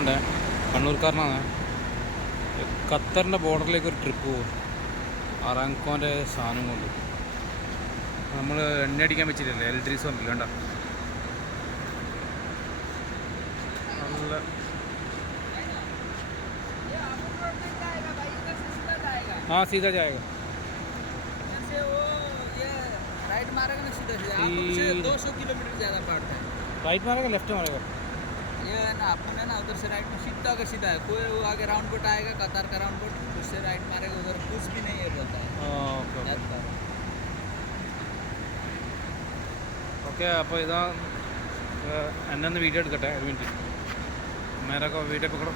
ഉണ്ട് കണ്ണൂർക്കാരനാണ്. ഖത്തറിൻ്റെ ബോർഡറിലേക്ക് ഒരു ട്രിപ്പ് പോകും അറാംകോൻ്റെ സാധനം കൊണ്ട്. നമ്മൾ എണ്ണ അടിക്കാൻ വെച്ചിട്ടില്ലേ, ഇലക്ട്രിക്സ് വന്നില്ല കണ്ട. നല്ല हाँ सीधा जाएगा। से वो ये राइट मारेगा ना सीधा सीधा, आपको से 200 किलोमीटर ज़्यादा पड़ता है। राइट मारेगा लेफ्ट मारेगा? ये ना अपन है ना उधर से राइट में सीधा का सीधा है, कोई वो आगे राउंड बोट आएगा कतार का राउंड बोट, उससे राइट मारेगा उधर कुछ भी नहीं है बोलता है। ഓക്കെ അപ്പോൾ ഇതാ എന്നെ ഒന്ന് വീഡിയോ എടുക്കട്ടെ ഒരു മിനിറ്റ്. മേരൊക്കെ വീഡിയോ പക്കടോ.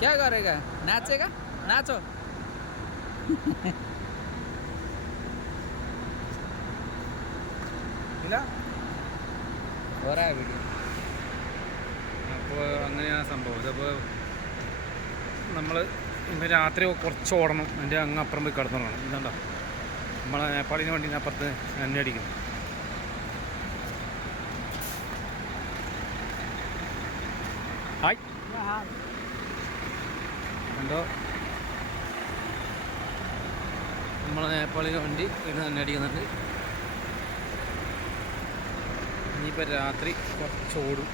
क्या करेगा, नाचेगा? नाचो। ഇല്ല हो रहा है वीडियो. അപ്പോൾ അങ്ങനെയാണ് സംഭവം. ഇതിപ്പോൾ നമ്മൾ ഇന്ന് രാത്രി കുറച്ച് ഓടണം, അതിൻ്റെ അങ്ങ് അപ്പുറം പോയി കിടന്നോളണം. ഇതുണ്ടോ നമ്മളെ നേപ്പാളിന് വേണ്ടി അപ്പുറത്ത് എണ്ണ അടിക്കുന്നു. ഹായ് കണ്ടോ, നമ്മളെ നേപ്പാളിന് വേണ്ടി ഇവിടെ എണ്ണ അടിക്കുന്നുണ്ട്. ഇനിയിപ്പോൾ രാത്രി കുറച്ച് ഓടും.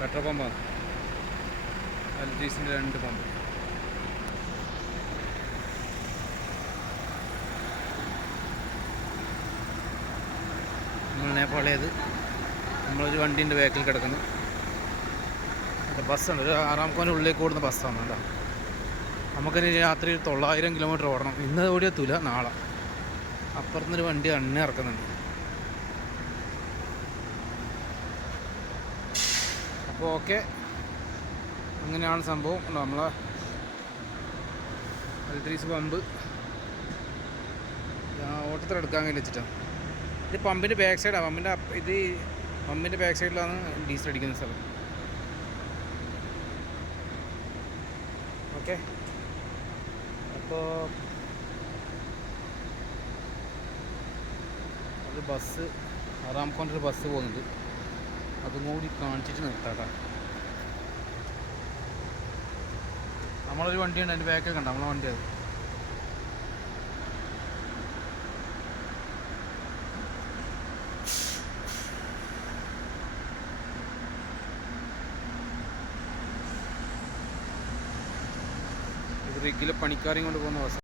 പെട്രോൾ പമ്പാണ്, എൽജീസിൻ്റെ 2 പമ്പ്. നമ്മൾ നേപ്പാളിയത് നമ്മളൊരു വണ്ടീൻ്റെ ബാക്കിൽ കിടക്കുന്നു. ബസ്സുണ്ട്, ഒരു ആറാംകോൻ്റെ ഉള്ളിലേക്ക് ഓടുന്ന ബസ്സാണ് കേട്ടോ. നമുക്കിനി രാത്രി 900 കിലോമീറ്റർ ഓടണം. ഇന്ന് ഓടിയെത്തൂല, നാളെ. അപ്പുറത്തുനിന്നൊരു വണ്ടി എണ്ണ ഇറക്കുന്നുണ്ട്. അപ്പോൾ ഓക്കെ, അങ്ങനെയാണ് സംഭവം. നമ്മളെ ഇലക്ട്രിക്സ് പമ്പ് ഓട്ടത്തിലെടുക്കാൻ വേണ്ടി വെച്ചിട്ടാണ്. ഇത് പമ്പിൻ്റെ ബാക്ക് സൈഡാണ്. പമ്പിൻ്റെ ബാക്ക് സൈഡിലാണ് ഡീസൽ അടിക്കുന്ന സ്ഥലം. ഓക്കെ, അപ്പോൾ ഒരു ബസ്, അറാംകോൻ്റെ ഒരു ബസ് പോകുന്നുണ്ട്. അതും കൂടി കാണിച്ചിട്ട് നിർത്താം. നമ്മളൊരു വണ്ടിയുണ്ട്, അതിൻ്റെ ബാക്കൊക്കെ ഉണ്ട്, നമ്മളെ വണ്ടി. അത് ഇത് റിഗിലെ പണിക്കാരെയും കൊണ്ട് പോകുന്ന ബസ്.